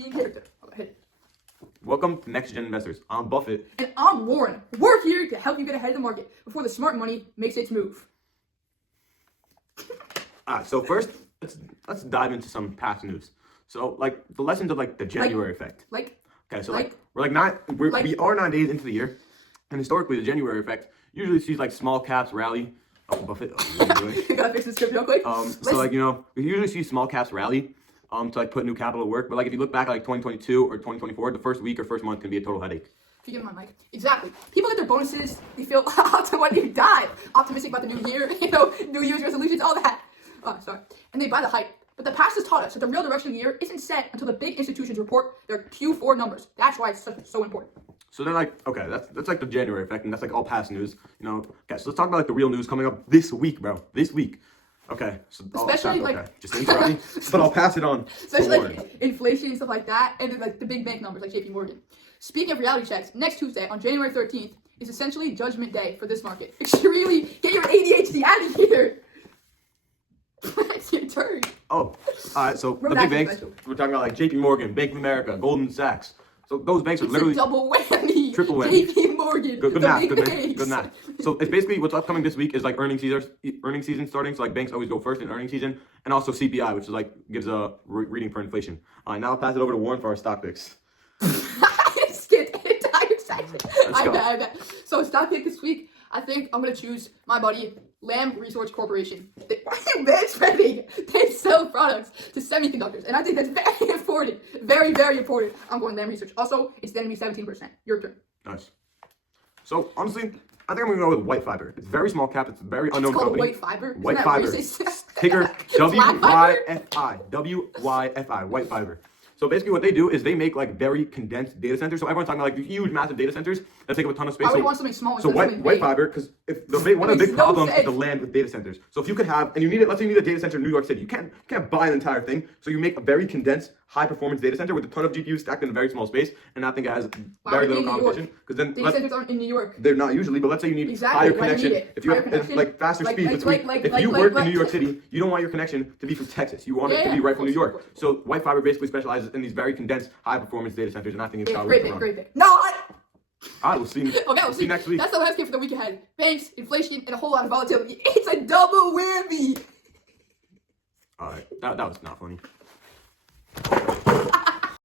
Being character. Okay, hit it. Welcome to Next Gen Investors. I'm Buffett. And I'm Warren. We're here to help you get ahead of the market before the smart money makes its move. Alright, so first, let's dive into some past news. So, like, the lessons of, like, the January effect. Okay, so, we are 9 days into the year, and historically, the January effect usually sees, like, small caps rally. Oh, Buffett, what are you doing? You gotta fix this script real quick. So, like, we usually see small caps rally to, like, put new capital to work. But, like, if you look back at, like, 2022 or 2024, the first week or first month can be a total headache. If you get my mic. Exactly. People get their bonuses. They feel optimistic about the new year. New Year's resolutions, all that. Oh, sorry. And they buy the hype. But the past has taught us that the real direction of the year isn't set until the big institutions report their Q4 numbers. That's why it's so important. So they're like, okay, that's like the January effect, and that's like all past news, Okay, so let's talk about like the real news coming up this week, bro. This week. Okay, so especially just interrupt me, but I'll pass it on. Especially like inflation and stuff like that, and then like the big bank numbers like JP Morgan. Speaking of reality checks, next Tuesday on January 13th is essentially Judgment Day for this market. Extremely, get your ADHD out of here. It's your turn. Oh, alright, so the big banks, we're talking about like JP Morgan, Bank of America, Goldman Sachs. So those banks are literally a double whammy. Triple whammy. JP Morgan. Good math. So it's basically what's upcoming this week is like earnings season starting. So like banks always go first in earnings season, and also CPI, which is like gives a reading for inflation. All right, now I'll pass it over to Warren for our stock picks. I skipped the entire section. I bet. So stock pick this week, I think I'm gonna choose my buddy Lam Research Corporation. They're trading. They sell products to semiconductors, and I think that's very important. Very, very important. I'm going Lam Research. Also, it's going to be 17%. Your turn. Nice. So honestly, I think I'm gonna go with White Fiber. It's very small cap. It's a very unknown company. White Fiber. White Fiber. Ticker WYFI. WYFI. White Fiber. So basically what they do is they make like very condensed data centers. So everyone's talking about like huge, massive data centers that take up a ton of space. I would want something small. So white fiber, because if one of the big problems is the land with data centers. So if you could have, and you need it, let's say you need a data center in New York City, you can't buy an entire thing. So you make a very condensed, high performance data center with a ton of GPUs stacked in a very small space, and I think it has very little competition. Because then data centers aren't in New York. They're not usually, but let's say you need higher connection. If you have like faster speed between, if you work in New York City, you don't want your connection to be from Texas. You want it to be right from New York. So white fiber basically specializes in these very condensed, high performance data centers, and I think it's how great pick. No. Alright, we'll see. We'll see next week. That's the last game for the week ahead. Banks, inflation, and a whole lot of volatility. It's a double whammy. Alright, that was not funny.